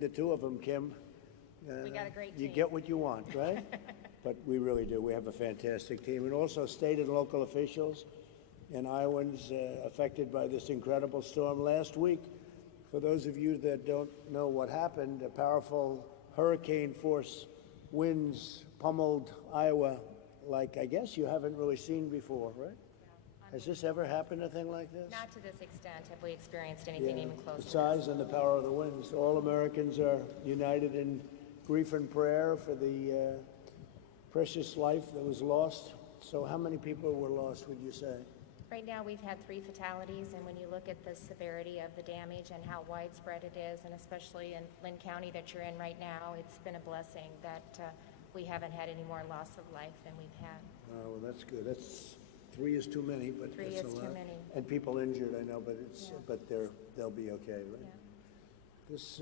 The two of them, Kim. We got a great You team. get what you want, right? But we really do. We have a fantastic team. And also state and local officials and Iowans affected by this incredible storm last week. For those of you that don't know what happened, a powerful hurricane force winds pummeled Iowa like I guess you haven't really seen before, right? Has this ever happened, a thing like this? Not to this extent have we experienced anything even close The to this. size and the power of the winds. All Americans are united in grief and prayer for the precious life that was lost. So how many people were lost, would you say? Right now, we've had 3 fatalities, and when you look at the severity of the damage and how widespread it is, and especially in Lynn County that you're in right now, it's been a blessing that we haven't had any more loss of life than we've had. Oh, well, that's good. That's 3 is too many, but 3 that's is a too lot. many. And people injured, I know, but it's but they'll be okay, right? Yeah. This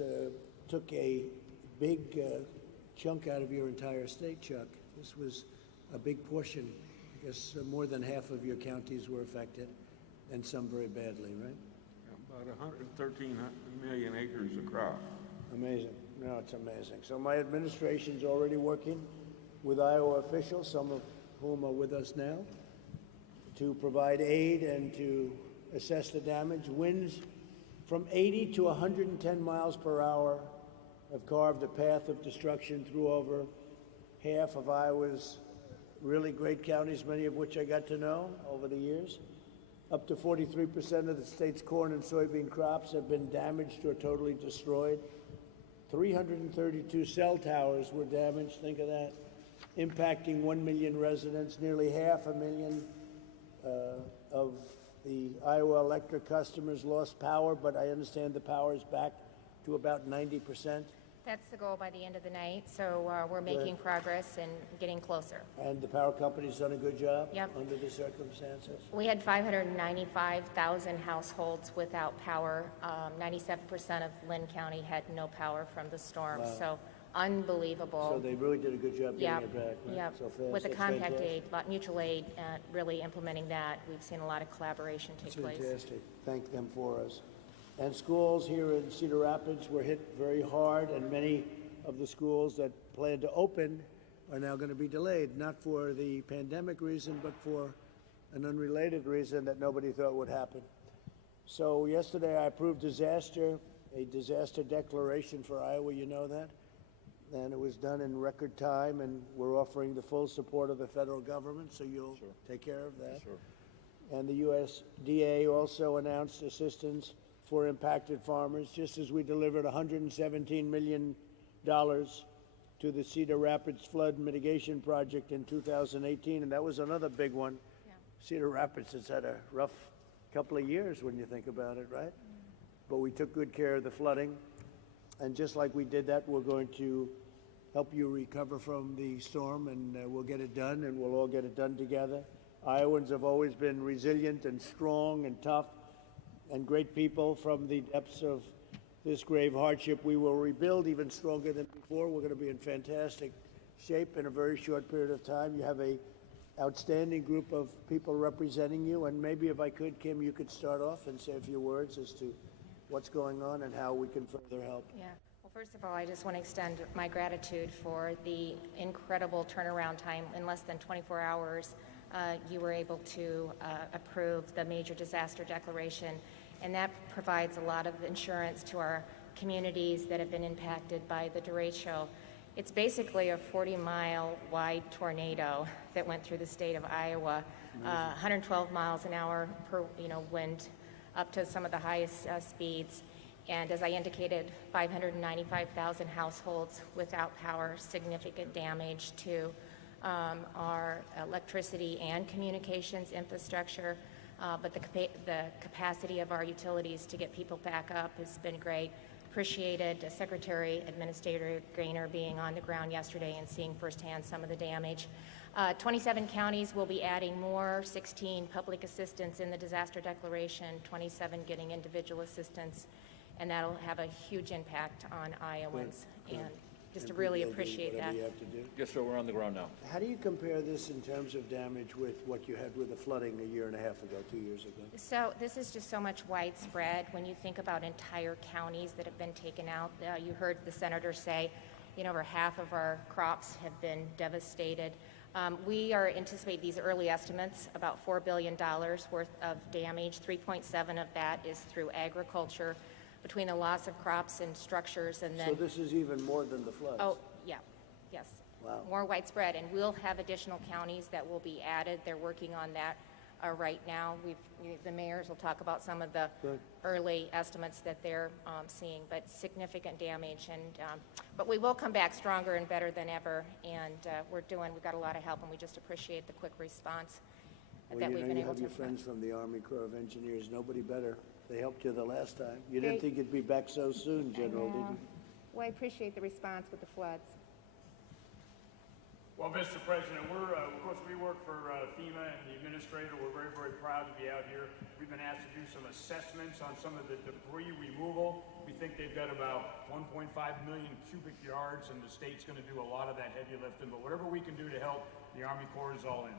took a big chunk out of your entire state, Chuck. This was a big portion. I guess more than half of your counties were affected, and some very badly, right? About 113 million acres of crop. Amazing. No, it's amazing. So my administration's already working with Iowa officials, some of whom are with us now, to provide aid and to assess the damage. Winds from 80 to 110 miles per hour have carved a path of destruction through over half of Iowa's really great counties, many of which I got to know over the years. Up to 43% of the state's corn and soybean crops have been damaged or totally destroyed. 332 cell towers were damaged, think of that, impacting 1 million residents. Nearly 500,000 of the Iowa electric customers lost power, but I understand the power is back to about 90%. That's the goal by the end of the night, so we're making progress and getting closer. And the power company's done a good job Yep. under the circumstances. We had 595,000 households without power. 97% of Lynn County had no power from the storm, so unbelievable. So they really did a good job getting Yep, it back, right? yep. So fast. With the That's compact fantastic. aid, mutual aid, really implementing that, we've seen a lot of collaboration take It's place. fantastic. Thank them for us. And schools here in Cedar Rapids were hit very hard, and many of the schools that planned to open are now going to be delayed, not for the pandemic reason, but for an unrelated reason that nobody thought would happen. So yesterday I approved a disaster declaration for Iowa, you know that? And it was done in record time, and we're offering the full support of the federal government, so you'll take care of that. And the USDA also announced assistance for impacted farmers, just as we delivered $117 million to the Cedar Rapids Flood Mitigation Project in 2018, and that was another big one. Yeah. Cedar Rapids has had a rough couple of years when you think about it, right? But we took good care of the flooding, and just like we did that, we're going to help you recover from the storm, and we'll get it done, and we'll all get it done together. Iowans have always been resilient and strong and tough and great people. From the depths of this grave hardship, we will rebuild even stronger than before. We're going to be in fantastic shape in a very short period of time. You have a outstanding group of people representing you, and maybe if I could, Kim, you could start off and say a few words as to what's going on and how we can further help. Yeah. Well, first of all, I just want to extend my gratitude for the incredible turnaround time. In less than 24 hours, you were able to approve the major disaster declaration, and that provides a lot of insurance to our communities that have been impacted by the derecho. It's basically a 40-mile wide tornado that went through the state of Iowa, 112 miles an hour per wind, up to some of the highest speeds. And as I indicated, 595,000 households without power, significant damage to our electricity and communications infrastructure. But the capacity of our utilities to get people back up has been great. Appreciated Secretary Administrator Gaynor being on the ground yesterday and seeing firsthand some of the damage. 27 counties will be adding more, 16 public assistance in the disaster declaration, 27 getting individual assistance, and that'll have a huge impact on Iowans. Good. And just to and really we'll do appreciate that. whatever you have to do. Yes, sir, we're on the ground now. How do you compare this in terms of damage with what you had with the flooding a year and a half ago, 2 years ago? So this is just so much widespread when you think about entire counties that have been taken out. You heard the senator say, over half of our crops have been devastated. We are anticipating these early estimates, about $4 billion worth of damage. 3.7 of that is through agriculture, between the loss of crops and structures, and then So this is even more than the floods? oh, yeah, yes. Wow. More widespread, and we'll have additional counties that will be added. They're working on that right now. The mayors will talk about some of the Good. early estimates that they're seeing, but significant damage. But we will come back stronger and better than ever, and we've got a lot of help, and we just appreciate the quick response Well, that we've been you able have to. your friends from the Army Corps of Engineers, nobody better. They helped you the last time. You They- didn't think it'd be back so soon, General, did you? Well, I appreciate the response with the floods. Well, Mr. President, of course, we work for FEMA and the administrator. We're very, very proud to be out here. We've been asked to do some assessments on some of the debris removal. We think they've got about 1.5 million cubic yards, and the state's going to do a lot of that heavy lifting. But whatever we can do to help, the Army Corps is all in.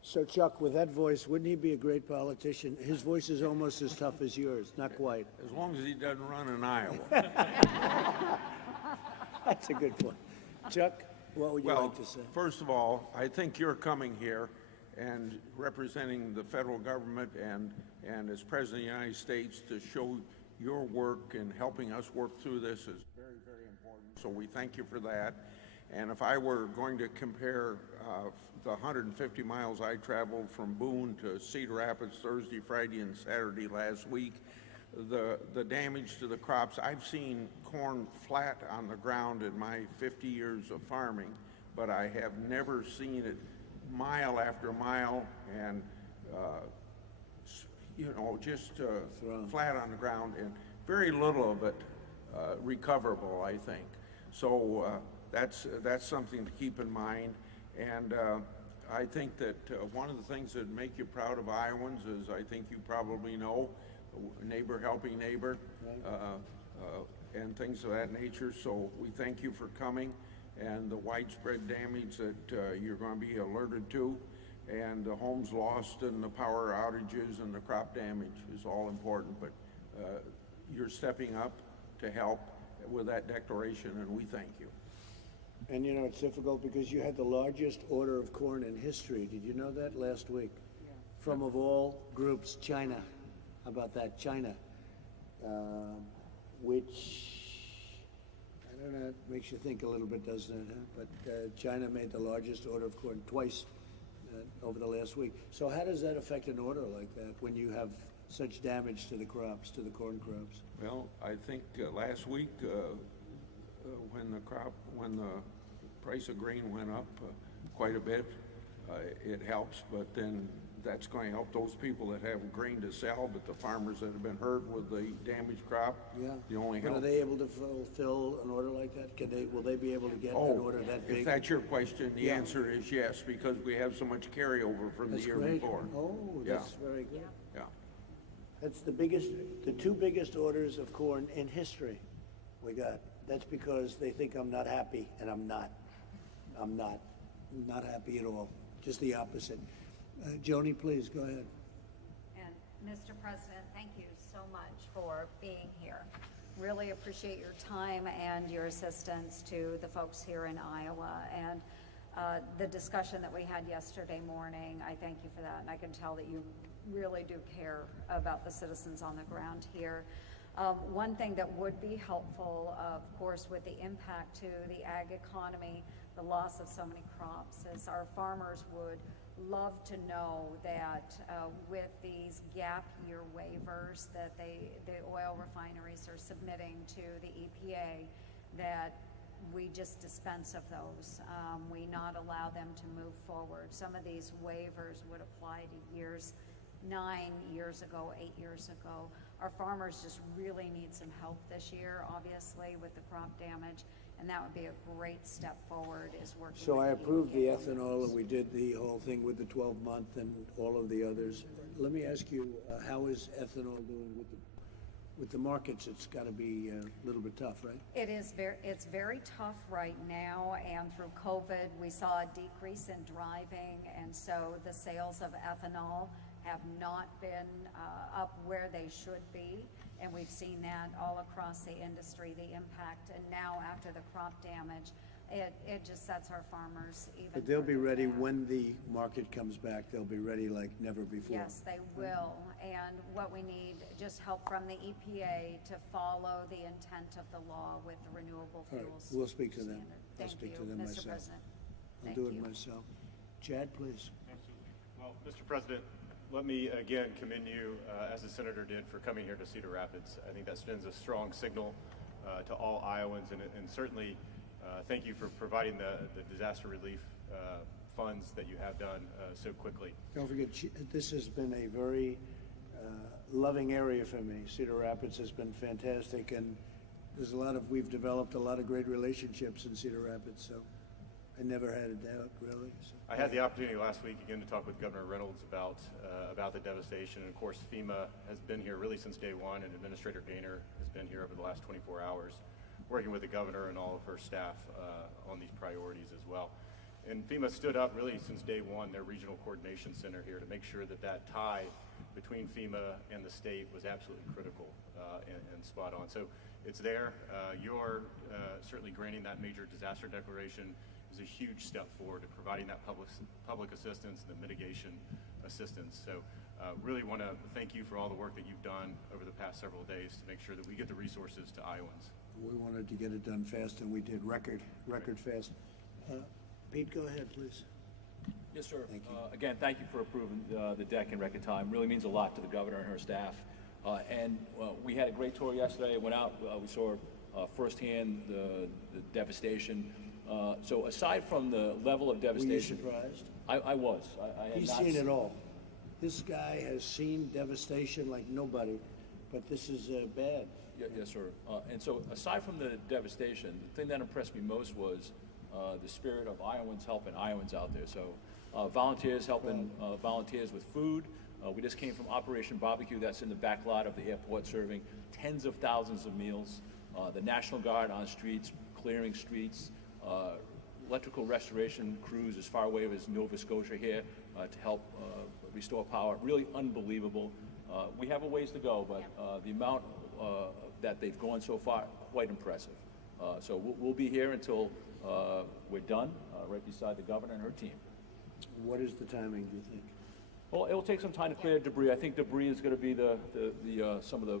So Chuck, with that voice, wouldn't he be a great politician? His voice is almost as tough as yours, not quite. As long as he doesn't run in Iowa. That's a good point. Chuck, what would you Well, like to say? first of all, I think you're coming here and representing the federal government and as President of the United States to show your work and helping us work through this is very, very important. So we thank you for that. And if I were going to compare the 150 miles I traveled from Boone to Cedar Rapids Thursday, Friday, and Saturday last week, the damage to the crops, I've seen corn flat on the ground in my 50 years of farming, but I have never seen it mile after mile and, just flat on the ground, and very little of it recoverable, I think. So that's something to keep in mind. And I think that one of the things that make you proud of Iowans is, I think you probably know, neighbor helping neighbor, and things of that nature. So we thank you for coming, and the widespread damage that you're going to be alerted to, and the homes lost and the power outages and the crop damage is all important. But you're stepping up to help with that declaration, and we thank you. And it's difficult because you had the largest order of corn in history. Did you know that last week? Yeah. From of all groups, China. How about that, China? Which, I don't know, makes you think a little bit, doesn't it? Huh? But China made the largest order of corn twice over the last week. So how does that affect an order like that when you have such damage to the crops, to the corn crops? Well, I think last week when the price of grain went up quite a bit, it helps, but then that's going to help those people that have grain to sell, but the farmers that have been hurt with the damaged crop, Yeah. the only But help. are they able to fulfill an order like that? Will they be able to get an order that big? If that's your question, the Yeah. answer is yes, because we have so much carryover from the That's year great. before. Oh, Yeah. that's very good. Yeah. That's the two biggest orders of corn in history we got. That's because they think I'm not happy, and I'm not. I'm not happy at all. Just the opposite. Joni, please, go ahead. And Mr. President, thank you so much for being here. Really appreciate your time and your assistance to the folks here in Iowa. And the discussion that we had yesterday morning, I thank you for that. And I can tell that you really do care about the citizens on the ground here. One thing that would be helpful, of course, with the impact to the ag economy, the loss of so many crops, is our farmers would love to know that with these gap year waivers that the oil refineries are submitting to the EPA, that we just dispense of those. We not allow them to move forward. Some of these waivers would apply to years 9 years ago, 8 years ago. Our farmers just really need some help this year, obviously, with the crop damage, and that would be a great step forward, is working So with I the approved the EPA on ethanol, those. and we did the whole thing with the 12-month and all of the others. Let me ask you, how is ethanol doing with with the markets, it's got to be a little bit tough, right? It's very tough right now, and through COVID, we saw a decrease in driving, and so the sales of ethanol have not been up where they should be, and we've seen that all across the industry, the impact, and now after the crop damage, it just sets our farmers even But they'll be further ready back. when the market comes back. They'll be ready like never before. Yes, they will, and what we need, just help from the EPA to follow the intent of the law with the renewable All right, fuels. we'll speak to them. standard. I'll Thank speak you, to them Mr. myself. President. I'll Thank do it you. myself. Chad, please. Absolutely. Well, Mr. President, let me again commend you, as the senator did, for coming here to Cedar Rapids. I think that sends a strong signal to all Iowans, and certainly thank you for providing the disaster relief funds that you have done so quickly. Don't forget, this has been a very loving area for me. Cedar Rapids has been fantastic, and we've developed a lot of great relationships in Cedar Rapids, so I never had a doubt, really. So, I had the opportunity last week again to talk with Governor Reynolds about the devastation, and of course FEMA has been here really since day one, and Administrator Gaynor has been here over the last 24 hours, working with the governor and all of her staff on these priorities as well. And FEMA stood up really since day one, their regional coordination center here, to make sure that that tie between FEMA and the state was absolutely critical and spot on. So it's there. You're certainly granting that major disaster declaration is a huge step forward to providing that public assistance and the mitigation assistance. So really want to thank you for all the work that you've done over the past several days to make sure that we get the resources to Iowans. we wanted to get it done fast, and we did record fast. Pete, go ahead, please. Yes, sir. Thank you. Again, thank you for approving the deck in record time. Really means a lot to the governor and her staff. We had a great tour yesterday. Went out, we saw firsthand the devastation. So aside from the level of Were you devastation, surprised? I was. I had He's not seen s- it all. This guy has seen devastation like nobody, but this is bad. Yes, sir. And so aside from the devastation, the thing that impressed me most was the spirit of Iowans helping Iowans out there. So volunteers helping volunteers with food. We just came from Operation Barbecue, that's in the back lot of the airport, serving tens of thousands of meals. The National Guard on streets, clearing streets. Electrical restoration crews as far away as Nova Scotia here to help restore power. Really unbelievable. We have a ways to go, but the amount that they've gone so far, quite impressive. So we'll be here until we're done, right beside the governor and her team. What is the timing, do you think? Well, it'll take some time to clear debris. I think debris is going to be some of the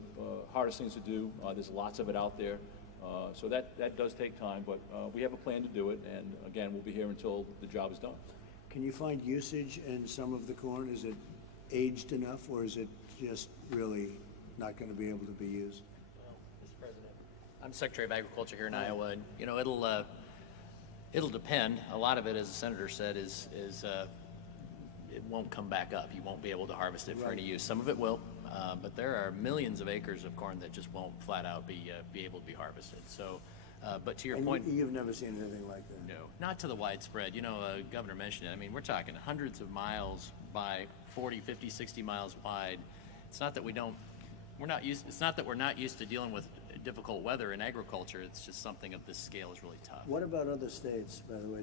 hardest things to do. There's lots of it out there. So that does take time, but we have a plan to do it, and again, we'll be here until the job is done. Can you find usage in some of the corn? Is it aged enough, or is it just really not going to be able to be used? Mr. President, I'm Secretary of Agriculture here in Iowa, and you know it'll depend. A lot of it, as the senator said, is it won't come back up. You won't be able to harvest it for any use. Some of it will, but there are millions of acres of corn that just won't flat out be able to be harvested. So, but to your And point, you've never seen anything like that? no, not to the widespread. You know, Governor mentioned it. I mean, we're talking hundreds of miles by 40, 50, 60 miles wide. It's not that it's not that we're not used to dealing with difficult weather in agriculture. It's just something of this scale is really tough. What about other states, by the way?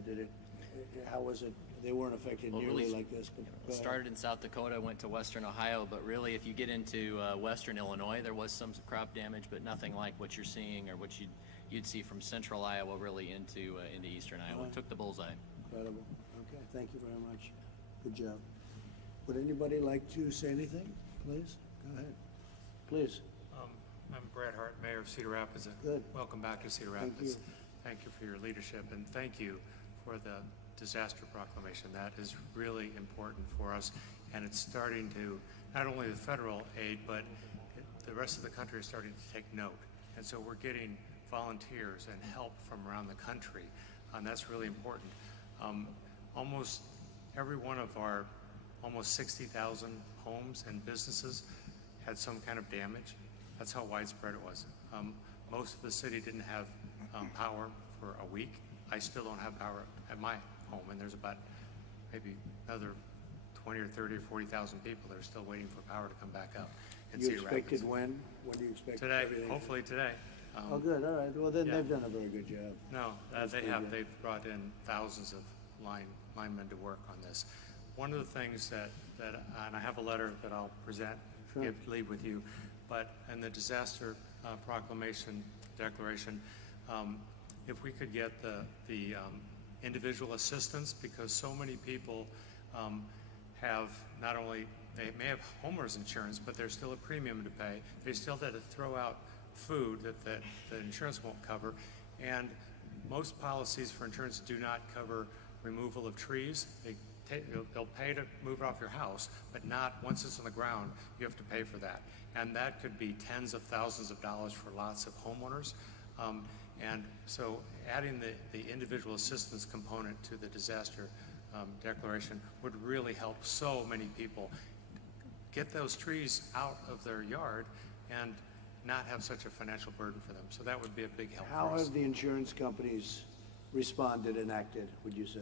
How was it? They weren't affected Well, nearly really, like this, but It started in South Dakota, went to western Ohio, but really if you get into western Illinois, there was some crop damage, but nothing like what you're seeing or what you'd see from central Iowa really into eastern Iowa. Took the bullseye. incredible. Okay, thank you very much. Good job. Would anybody like to say anything, please? Go ahead. Please. I'm Brad Hart, Mayor of Cedar Rapids. Good. Welcome back to Cedar Thank Rapids. you. Thank you for your leadership, and thank you for the disaster proclamation. That is really important for us, and it's starting to, not only the federal aid, but the rest of the country is starting to take note. And so we're getting volunteers and help from around the country, and that's really important. Almost every one of our almost 60,000 homes and businesses had some kind of damage. That's how widespread it was. Most of the city didn't have power for a week. I still don't have power at my home, and there's about maybe another 20 or 30 or 40,000 people that are still waiting for power to come back up. in You Cedar Rapids. expected when? When do you expect Today, everything? hopefully today. Oh, good, all right. Well, then yeah. they've done a very good job. No, That's they pretty have. good. They've brought in thousands of linemen to work on this. One of the things that and I have a letter that I'll present, Sure. leave with you, but in the disaster proclamation declaration, if we could get the individual assistance, because so many people have not only, they may have homeowners insurance, but there's still a premium to pay. They still have to throw out food that the insurance won't cover. And most policies for insurance do not cover removal of trees. They'll pay to move it off your house, but not once it's on the ground, you have to pay for that. And that could be tens of thousands of dollars for lots of homeowners. And so adding the individual assistance component to the disaster declaration would really help so many people get those trees out of their yard and not have such a financial burden for them. So that would be a big help How for us. have the insurance companies responded and acted, would you say?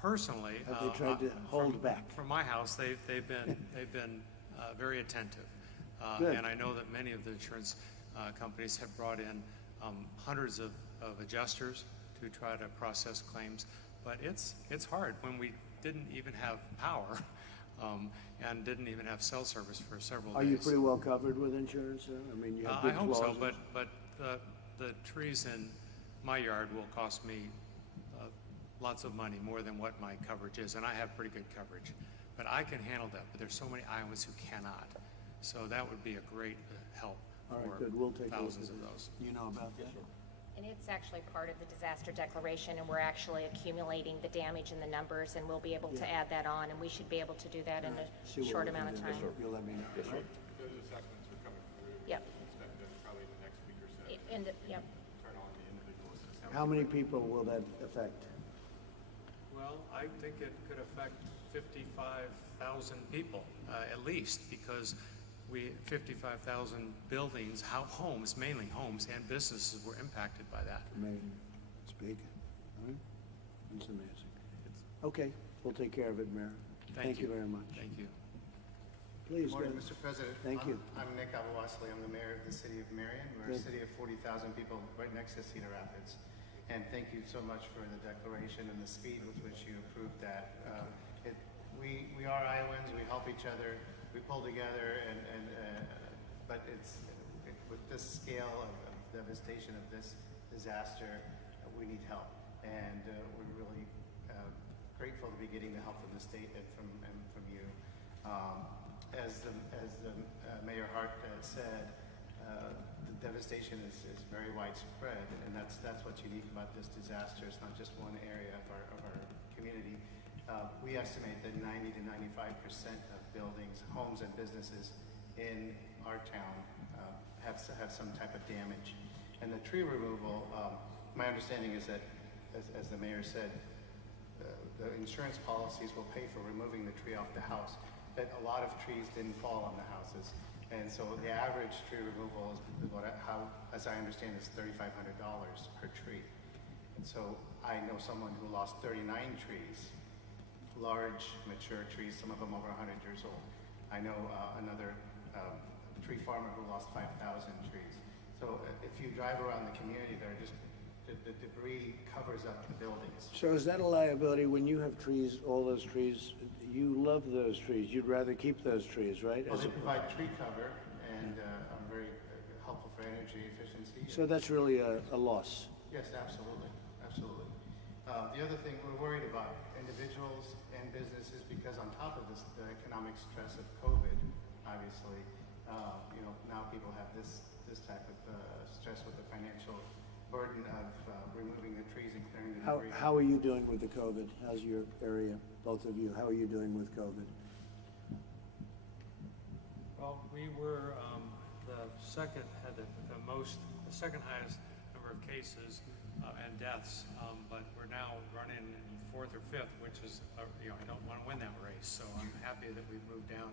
Personally, Have they tried to hold back? From my house, they've been very attentive, Good. and I know that many of the insurance companies have brought in hundreds of adjusters to try to process claims. But it's hard when we didn't even have power and didn't even have cell service for several days. Are you pretty well covered with insurance, sir? I mean, you have I good hope so, clauses? but the trees in my yard will cost me lots of money, more than what my coverage is, and I have pretty good coverage. But I can handle that, but there's so many Iowans who cannot. So that would be a great help All right, for good, we'll take a look thousands at of it. those. You know about that? And it's actually part of the disaster declaration, and we're actually accumulating the damage and the numbers, and we'll be able to add that on, and we should be able to do that in See a what short we can amount of do. time. You'll let me know. right? Those assessments are coming through. Yep. Expected probably in the next week or so. Yep. Turn on the individual assistance. How many people will that affect? Well, I think it could affect 55,000 people, at least, because 55,000 buildings, homes, mainly homes, and businesses were impacted by that. Amazing. It's big. All right? It's amazing. Okay, we'll take care of it, Mayor. Thank you very much. Thank you. Please, Good morning, go. Mr. President. Thank you. I'm Nick Abou-Wasley. I'm the mayor of the city of Marion. We're a Good. city of 40,000 people right next to Cedar Rapids. And thank you so much for the declaration and the speed with which you approved that. We are Iowans. We help each other. We pull together, but with this scale of devastation of this disaster, we need help. And we're really grateful to be getting the help from the state and from you. As the Mayor Hart said, the devastation is very widespread, and that's what's unique about this disaster. It's not just one area of our community. We estimate that 90 to 95% of buildings, homes, and businesses in our town have some type of damage. And the tree removal, my understanding is that, as the mayor said, the insurance policies will pay for removing the tree off the house. But a lot of trees didn't fall on the houses. And so the average tree removal is, as I understand, is $3,500 per tree. And so I know someone who lost 39 trees, large, mature trees, some of them over 100 years old. I know another tree farmer who lost 5,000 trees. So if you drive around the community, the debris covers up the buildings. So is that a liability when you have trees, all those trees? You love those trees. You'd rather keep those trees, right? Well, they provide tree cover and are very helpful for energy efficiency. So that's really a loss. Yes, absolutely, absolutely. The other thing, we're worried about individuals and businesses because on top of this, the economic stress of COVID, obviously, now people have this type of stress with the financial burden of removing the trees and clearing the debris. How are you doing with the COVID? How's your area, both of you? How are you doing with COVID? Well, we were the second highest number of cases and deaths, but we're now running in fourth or fifth, which is, I don't want to win that race, so I'm happy that we've moved down.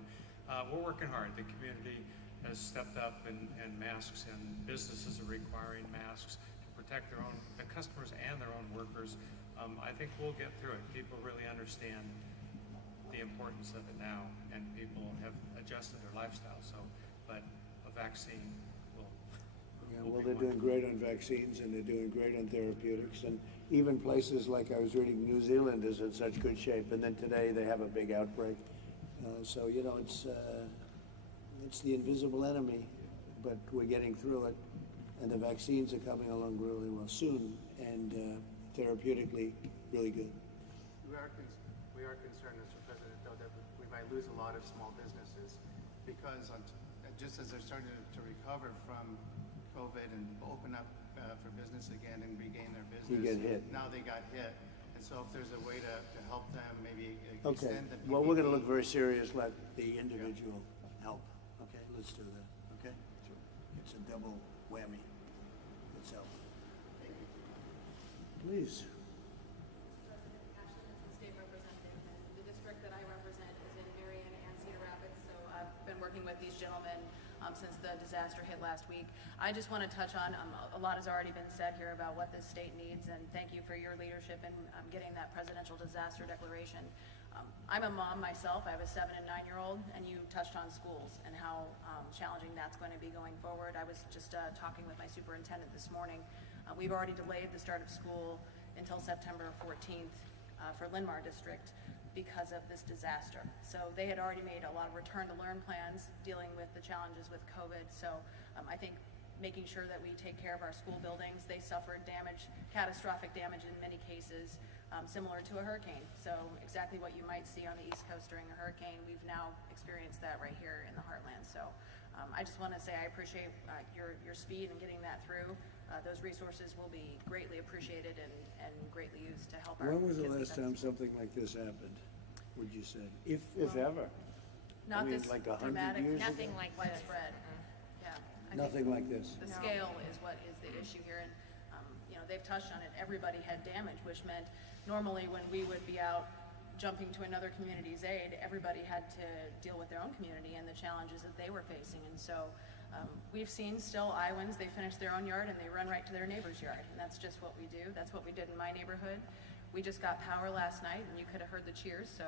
We're working hard. The community has stepped up and masks, and businesses are requiring masks to protect the customers and their own workers. I think we'll get through it. People really understand the importance of it now, and people have adjusted their lifestyle, so, but a vaccine will. Yeah, will well, be they're doing wonderful. great on vaccines, and they're doing great on therapeutics, and even places like I was reading, New Zealand is in such good shape, and then today they have a big outbreak. So, you know, it's the invisible enemy, but we're getting through it, and the vaccines are coming along really well soon, and therapeutically, really good. We are concerned, Mr. President, though, that we might lose a lot of small businesses because just as they're starting to recover from COVID and open up for business again and regain their business. You get hit. Now they got hit. And so if there's a way to help them, maybe Okay, extend the PPP. well, we're gonna look very serious, let the individual help, okay? Let's do that, okay? It's a double whammy. Let's help. Please. Ashton is the state representative, and the district that I represent is in Marion and Cedar Rapids, so I've been working with these gentlemen since the disaster hit last week. I just want to touch on, a lot has already been said here about what this state needs, and thank you for your leadership in getting that presidential disaster declaration. I'm a mom myself. I have a 7- and 9-year-old, and you touched on schools and how challenging that's going to be going forward. I was just talking with my superintendent this morning. We've already delayed the start of school until September 14th for Linn-Mar District because of this disaster. So they had already made a lot of return to learn plans dealing with the challenges with COVID. So I think making sure that we take care of our school buildings. They suffered damage, catastrophic damage in many cases, similar to a hurricane. So exactly what you might see on the East Coast during a hurricane, we've now experienced that right here in the heartland. So I just want to say I appreciate your speed in getting that through. Those resources will be greatly appreciated and greatly used to help our When was the kids last get time something like this happened, would you say? If ever? Not I mean, this like 100 dramatic, years ago? Nothing like this. widespread. Yeah. I think Nothing like this. the scale is what is the issue here, and you know, they've touched on it. Everybody had damage, which meant normally when we would be out jumping to another community's aid, everybody had to deal with their own community and the challenges that they were facing. And so we've seen still Iowans, they finish their own yard and they run right to their neighbor's yard, and that's just what we do. That's what we did in my neighborhood. We just got power last night, and you could have heard the cheers. So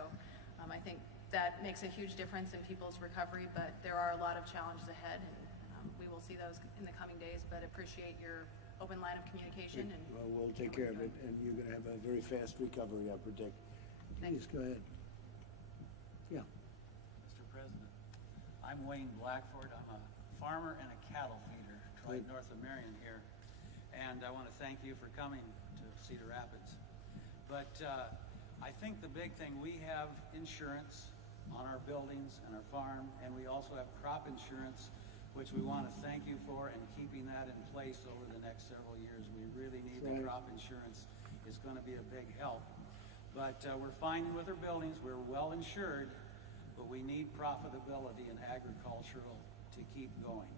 I think that makes a huge difference in people's recovery, but there are a lot of challenges ahead, and we will see those in the coming days, but appreciate your open line of communication. And Well, we'll take care of it, and you're gonna have a very fast recovery, I predict. Please, go ahead. Yeah. Mr. President, I'm Wayne Blackford. I'm a farmer and a cattle feeder right Good. north of Marion here. And I want to thank you for coming to Cedar Rapids. But I think the big thing, we have insurance on our buildings and our farm, and we also have crop insurance, which we want to thank you for, and keeping that in place over the next several years. We really need the Right. crop insurance. It's going to be a big help. But we're fine with our buildings. We're well insured, but we need profitability in agricultural to keep going.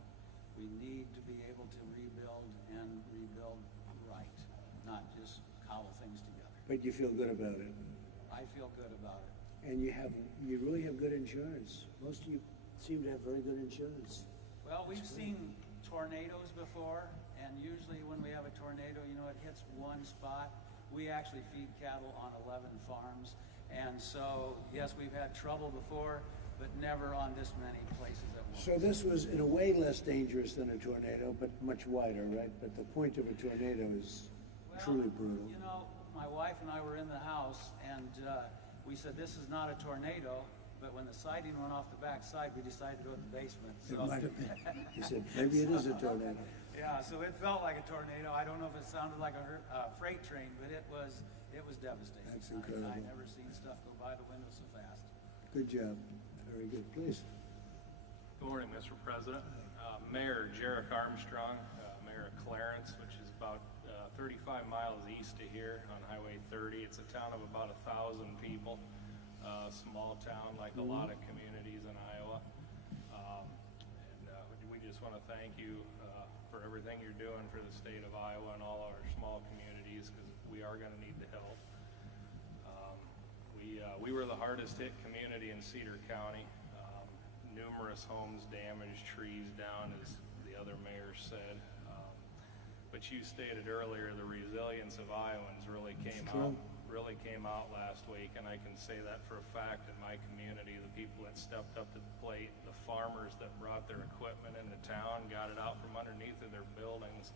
We need to be able to rebuild and rebuild right, not just cobble things together. But you feel good about it, I feel good about it. and you really have good insurance. Most of you seem to have very good insurance. Well, we've seen tornadoes before, and usually when we have a tornado, you know, it hits one spot. We actually feed cattle on 11 farms, and so, yes, we've had trouble before, but never on this many places at once. So this was in a way less dangerous than a tornado, but much wider, right? But the point of a tornado is truly brutal. You know, my wife and I were in the house, and we said, this is not a tornado, but when the siding went off the back side, we decided to go to the basement. It might have been. He said, maybe it is a tornado. Yeah, so it felt like a tornado. I don't know if it sounded like a freight train, but it was devastating. That's incredible. I never seen stuff go by the window so fast. Good job. Very good. Please. Good morning, Mr. President. Mayor Jarek Armstrong, Mayor of Clarence, which is about 35 miles east of here on Highway 30. It's a town of about 1,000 people, small town like a lot of communities in Iowa. We just want to thank you for everything you're doing for the state of Iowa and all our small communities, because we are going to need the help. We were the hardest hit community in Cedar County. Numerous homes damaged, trees down, as the other mayor said. But you stated earlier, the resilience of Iowans really came out really came out last week, and I can say that for a fact in my community. The people that stepped up to the plate, the farmers that brought their equipment into town, got it out from underneath of their buildings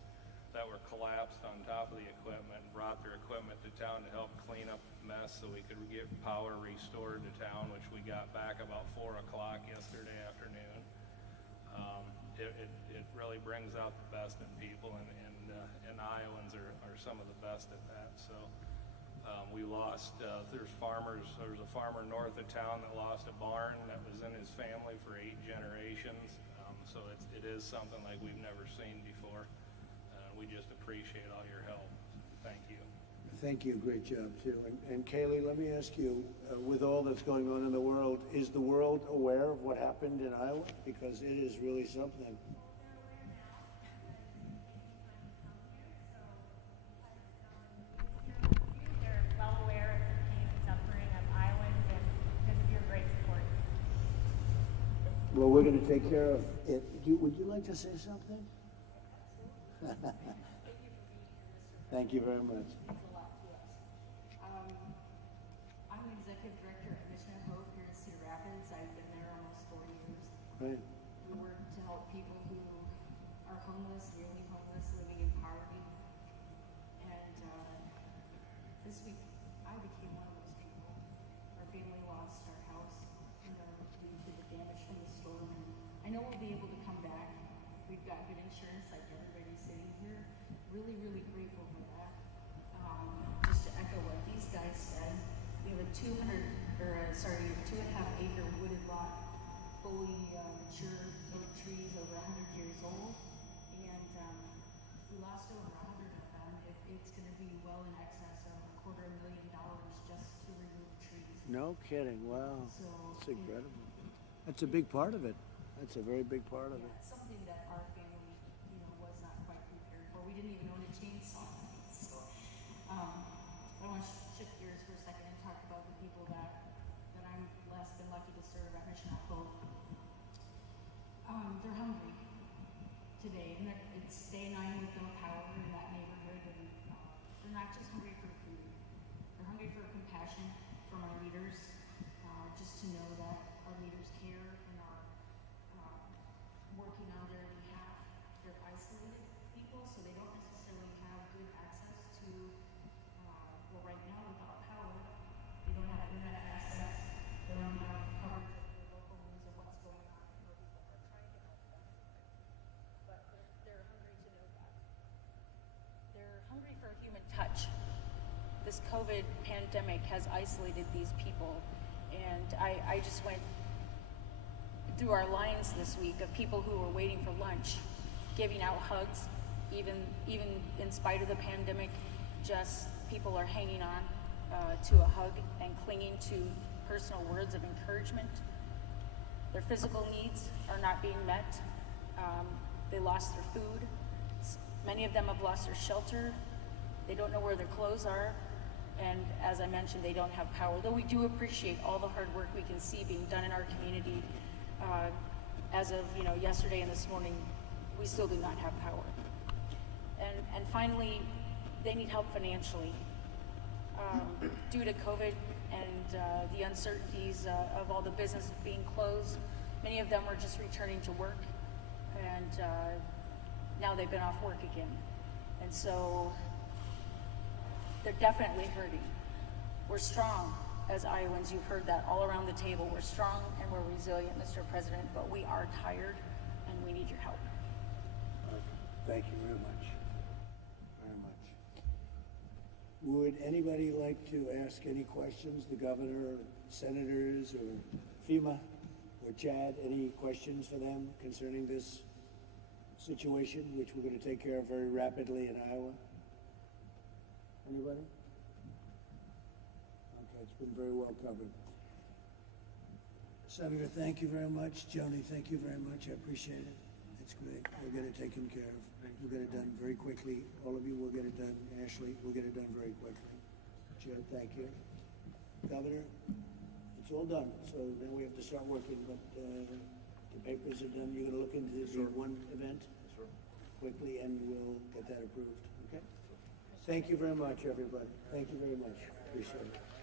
that were collapsed on top of the equipment, and brought their equipment to town to help clean up the mess so we could get power restored to town, which we got back about 4 o'clock yesterday afternoon. It really brings out the best in people, and Iowans are some of the best at that. So we lost, there's a farmer north of town that lost a barn that was in his family for 8 generations. So it is something like we've never seen before. We just appreciate all your help. Thank you. Thank you, great job too. And Kaylee, let me ask you, with all that's going on in the world, is the world aware of what happened in Iowa? Because it is really something. They're well aware of the pain and suffering of Iowans and because of your great support. Well, we're going to take care of it. Would you like to say something? Thank you very much. I'm the executive director at Mission of Hope here in Cedar Rapids. I've been there almost 4 years. Right. We work to help people who are homeless, really homeless, living in poverty. And this week, I became one of those people. Our family lost our house due to the damage from the storm. And I know we'll be able to come back. We've got good insurance, like everybody sitting here. Really, really grateful for that. Just to echo what these guys said, we have a 2.5 acre wooded lot, fully mature oak trees over 100 years old, and we lost over 100 of them. It's going to be well in excess of $250,000 just to remove trees. No kidding. Wow. So That's incredible. That's a big part of it. That's a very big part of it. It's something that our family, was not quite prepared for. We didn't even own a chainsaw. So, I want to shift gears for a second and talk about the people that I'm blessed and lucky to serve at Mission of Hope. They're hungry today, and it's day 9 with no power in that neighborhood, and they're not just hungry for food. They're hungry for compassion from our leaders, just to know that our leaders care and are working on their behalf. They're isolated people, so they don't necessarily have good access to, right now without power, they don't have internet access, they don't have coverage of the local news of what's going on. People are trying to help them, but they're hungry to know that. They're hungry for a human touch. This COVID pandemic has isolated these people, and I just went through our lines this week of people who were waiting for lunch, giving out hugs, even in spite of the pandemic. Just people are hanging on to a hug and clinging to personal words of encouragement. Their physical needs are not being met. They lost their food. Many of them have lost their shelter. They don't know where their clothes are. And as I mentioned, they don't have power. Though we do appreciate all the hard work we can see being done in our community, as of yesterday and this morning, we still do not have power. And finally, they need help financially. Due to COVID and the uncertainties of all the business being closed, many of them are just returning to work, and now they've been off work again. And so they're definitely hurting. We're strong as Iowans. You've heard that all around the table. We're strong and we're resilient, Mr. President, but we are tired and we need your help. Thank you very much. Very much. Would anybody like to ask any questions? The governor, senators, or FEMA, or Chad, any questions for them concerning this situation, which we're going to take care of very rapidly in Iowa? Anybody? Okay, it's been very well covered. Senator, thank you very much. Joni, thank you very much. I appreciate it. It's great. We'll get it taken care of. We'll get it done very quickly. All of you will get it done. Ashley, we'll get it done very quickly. Chair, thank you. Governor, it's all done. So now we have to start working, but the papers are done. You're going to look into this one event quickly, and we'll get that approved. Okay? Thank you very much, everybody. Thank you very much. Appreciate it.